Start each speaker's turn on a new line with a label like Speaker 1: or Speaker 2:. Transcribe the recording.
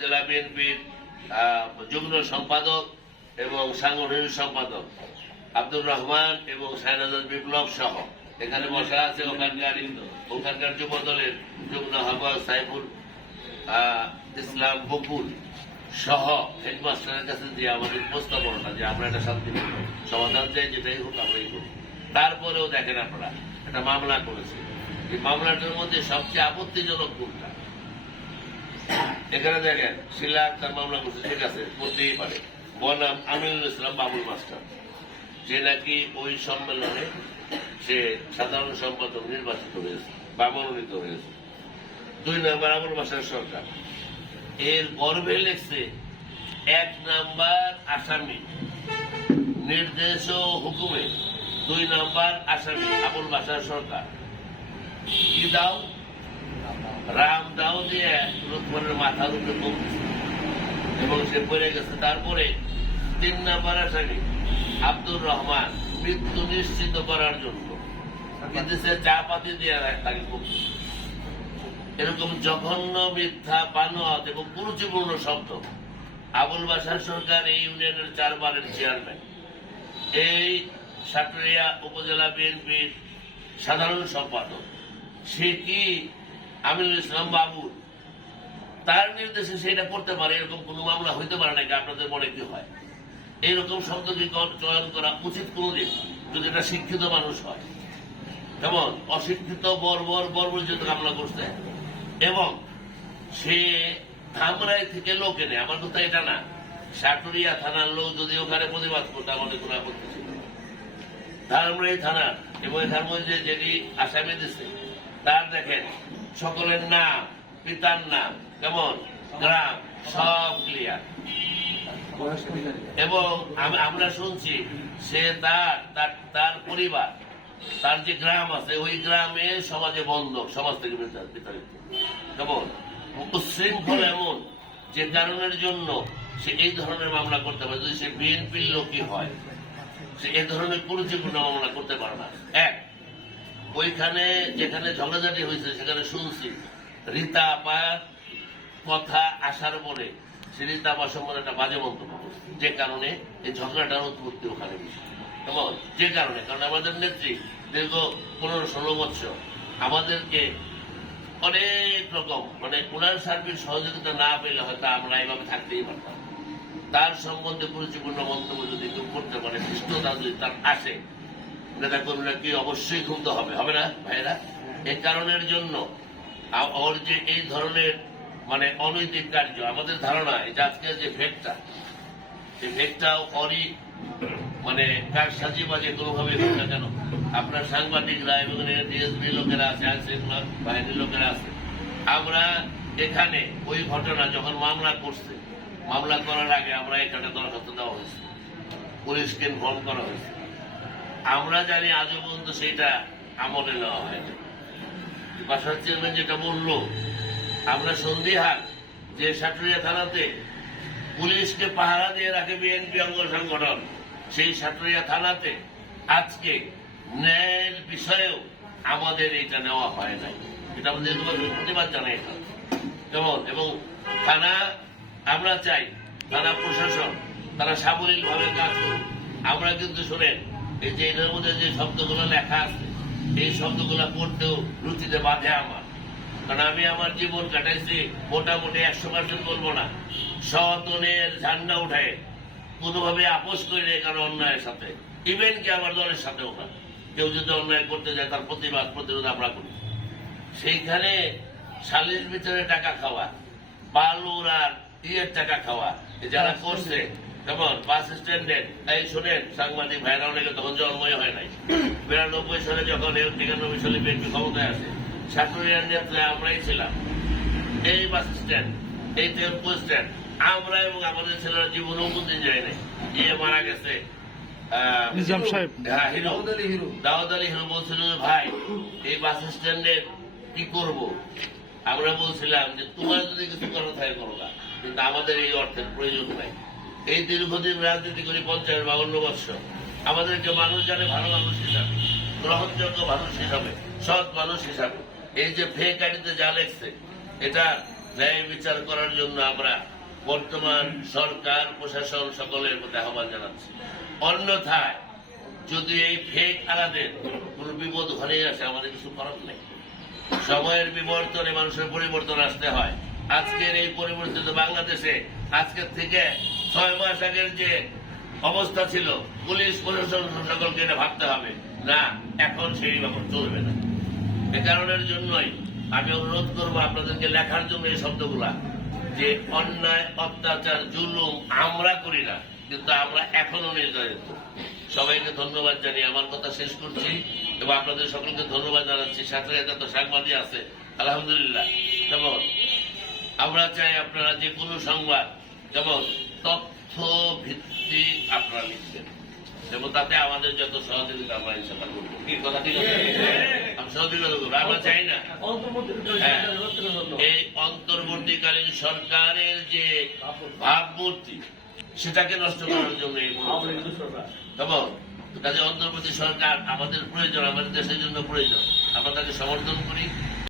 Speaker 1: জেলা বিএনপির যুগ্ম সম্পাদক এবং সাংগঠনিক সম্পাদক আব্দুর রহমান এবং সাইনাজাদ বিপ্লব সহ। এখানে বসা আছে ওখানকার ওখানকার যুব দলের যুগ্ম আহ্বায়ক সাইফুল ইসলাম বকুল সহ হেডমাস্টারের কাছে যে আমাদের প্রস্তাবনাটা যে আমরা একটা শান্তিপূর্ণ সমাধান চাই, যেটাই হোক আমরাই করি তারপরেও দেখেন আপনারা, একটা মামলা করেছে। এই মামলাটার মধ্যে সবচেয়ে আপত্তিজনক কোনটা? এখানে দেখেন, শিলা আক্তার মামলা করছে, ঠিক আছে, করতেই পারে। বনাম আমিনুল ইসলাম বাবুল মাস্টার। যে নাকি ওই সম্মেলনে সে সাধারণ সম্পাদক নির্বাচিত হয়েছে বা মনোনীত হয়েছে। দুই নম্বর আবুল মাস্টার সরকার। এর গর্বে লেখছে, এক নাম্বার আসামি। নির্দেশ ও হুকুমে দুই নাম্বার আসামি আবুল বাসার সরকার। কি দাও? রাম দাও দিয়ে লক্ষ্মণের মাথার উপরে এবং সে পড়ে গেছে। তারপরে তিন নাম্বার আসামি আব্দুর রহমান মৃত্যু নিশ্চিত করার জন্য। কিন্তু সে চা পাতি দিয়ে তাকে এরকম জঘন্য মিথ্যা বানোয়াত এবং কুরুচিপূর্ণ শব্দ আবুল বাসার সরকার এই ইউনিয়নের চারবারের চেয়ারম্যান। এই সাটুরিয়া উপজেলা বিএনপির সাধারণ সম্পাদক। সে কি আমিনুল ইসলাম বাবু, তার নির্দেশে সেটা করতে পারে, এরকম কোনো মামলা হইতে পারে নাকি? আপনাদের মনে কি হয়? এইরকম শব্দকে চয়ন করা উচিত কোনোদিন? যদি এটা শিক্ষিত মানুষ হয়। কেমন? অশিক্ষিত বর্বর বর্বর যেহেতু মামলা করছে। এবং সে ধামরাই থেকে লোক এনে, আমার কথা এটা না, সাটুরিয়া থানার লোক যদি ওখানে প্রতিবাদ করতো আমাদের কোনো আপত্তি ছিল না। ধামরাই থানার এবং মধ্যে যেটি আসামি দিছে, তার দেখেন সকলের নাম, পিতার নাম, কেমন? গ্রাম, সব ক্লিয়ার এবং আমরা শুনছি, সে তার তার- পরিবার, তার যে গ্রাম আছে, ওই গ্রামে সমাজে বন্ধক, সমাজ থেকে বিতাড়- বিতাড়িত। কেমন? উচ্ছৃঙ্খল এমন, যে কারণের জন্য সে এই ধরনের মামলা করতে পারে। যদি সে বিএনপির লোকই হয়, সে এই ধরনের কুরুচিপূর্ণ মামলা করতে পারে না। এক ওইখানে যেখানে ঝগড়াঝাটি হয়েছে, সেখানে শুনছি। রীতা আপার কথা আসার পরে সে রীতা আপা সম্বন্ধে একটা বাজে মন্তব্য যে কারণে এই ঝগড়াটার উৎপত্তি ওখানে কেমন যে কারণে, কারণ আমাদের নেত্রী দীর্ঘ পনেরো ষোলো বছর আমাদেরকে অনেক রকম মানে ওনার সার্ভিস সহযোগিতা না পেলে হয়তো আমরা এভাবে থাকতেই পারতাম। তার সম্বন্ধে পরিচয়পূর্ণ মন্তব্য যদি কেউ করতে পারে কৃষ্ণতা যদি তার আসে নেতা কর্মীরা কি অবশ্যই ক্ষুব্ধ হবে হবে না ভাইরা এই কারণের জন্য ওর যে এই ধরনের মানে অনৈতিক কার্য, আমাদের ধারণা, এটা যে আজকের যে ভেটটা এই ভেটটাও অরি মানে কার সাজিয়ে বাজে কোনোভাবে না কেন, আপনার সাংবাদিকরা এবং ডিএসবি লোকেরা আছে, আইন শৃঙ্খলা বাহিনীর লোকেরা আছে। আমরা এখানে ওই ঘটনা যখন মামলা করছে, মামলা করার আগে আমরা এখানে দরখাস্ত দেওয়া হয়েছে। পুলিশকে ইনফর্ম করা হয়েছে। আমরা জানি আজও পর্যন্ত সেটা আমলে নেওয়া হয়নি। বাসার চেয়ারম্যান যেটা বলল, আমরা সন্দিহান যে সাটুরিয়া থানাতে পুলিশকে পাহারা দিয়ে রাখে বিএনপি অঙ্গ সংগঠন, সেই সাটুরিয়া থানাতে আজকে ন্যায়ের বিষয়েও আমাদের এটা নেওয়া হয় নাই। এটা আমাদের প্রতিবাদ জানাই যেমন এবং থানা, আমরা চাই, থানা প্রশাসন, তারা সাবলীল ভাবে কাজ করুক। আমরা কিন্তু শোনেন এই যে এটার মধ্যে যে শব্দগুলো লেখা আছে, এই শব্দগুলো পড়তেও রুচিতে বাধে আমার। কারণ আমি আমার জীবন কাটাইছি, মোটামুটি একশো পার্সেন্ট বলব না, সতনের ঝান্ডা উঠায় কোনোভাবে আপোষ করে কারও অন্যায়ের সাথে। ইভেন কি আমার দলের সাথেও না কেউ যদি অন্যায় করতে যায়, তার প্রতিবাদ, প্রতিরোধ আমরা করি। সেইখানে শালির ভিতরে টাকা খাওয়া, বালুর আর ইয়ের টাকা খাওয়া যারা করছে কেমন বাস স্ট্যান্ডে এই শোনেন সাংবাদিক ভাইরা অনেকে তখন জন্মই হয় নাই। বিরানব্বই সালে যখন এর তিরানব্বই সালে বিএনপি ক্ষমতায় আসে সাটুরিয়ার নেত্রে আমরাই ছিলাম। এই বাস স্ট্যান্ড এই টেম্পো স্ট্যান্ড আমরা এবং আমাদের ছেলেরা জীবনেও কোনদিন যায় নাই। এ মারা গেছে
Speaker 2: নিজাম সাহেব।
Speaker 1: হ্যাঁ দাউদ আলী হিরো। বলছিল ভাই এই বাস স্ট্যান্ডে কি করব? আমরা বলছিলাম যে তোমার যদি কিছু করার থাকে করো না কিন্তু আমাদের এই অর্থের প্রয়োজন নাই। এই দীর্ঘদিন রাজনীতি করি পঞ্চায়েত বাউন্ন বৎসর। আমাদেরকে মানুষ জানে, ভালো মানুষ হিসাবে, গ্রহণযোগ্য মানুষ হিসাবে, সৎ মানুষ হিসাবে। এই যে ফেক আইডিতে যা লেখছে, এটা ন্যায় বিচার করার জন্য আমরা বর্তমান সরকার, প্রশাসন সকলের প্রতি আহ্বান জানাচ্ছি। অন্যথায় যদি এই ফেক আলাদের কোন বিপদ ঘরে আসে, আমাদের কিছু করার নেই। সময়ের বিবর্তনে মানুষের পরিবর্তন আসতে হয়। আজকের এই পরিবর্তিত বাংলাদেশে আজকের থেকে ছয় মাস আগের যে অবস্থা ছিল, পুলিশ, প্রশাসন সকলকে এটা ভাবতে হবে। না, এখন সেই ব্যাপার চলবে না। এ কারণের জন্যই আমি অনুরোধ করব আপনাদেরকে লেখার জন্য এই শব্দগুলা, যে অন্যায়, অত্যাচার, জুলুম আমরা করি না, কিন্তু আমরা এখনও নির্যাতিত সবাইকে ধন্যবাদ জানিয়ে আমার কথা শেষ করছি এবং আপনাদের সকলকে ধন্যবাদ জানাচ্ছি। সাথে সাথে তো সাংবাদিক আছে, আলহামদুলিল্লাহ। আমরা চাই আপনারা যে কোনো সংবাদ যেমন তথ্য ভিত্তিক আপনারা লিখবেন। এবং তাতে আমাদের যত সহযোগিতা আমরা ইনশাল্লাহ করব। কি কথা ঠিক আছে? আমি সহযোগিতা করব আমরা চাই না। হ্যাঁ। এই অন্তর্বর্তীকালীন সরকারের যে ভাবমূর্তি সেটাকে নষ্ট করার জন্য এই মনোভাব। কাজে অন্তর্বর্তী সরকার আমাদের প্রয়োজন আমাদের দেশের জন্য প্রয়োজন। আমরা তাকে সমর্থন করি।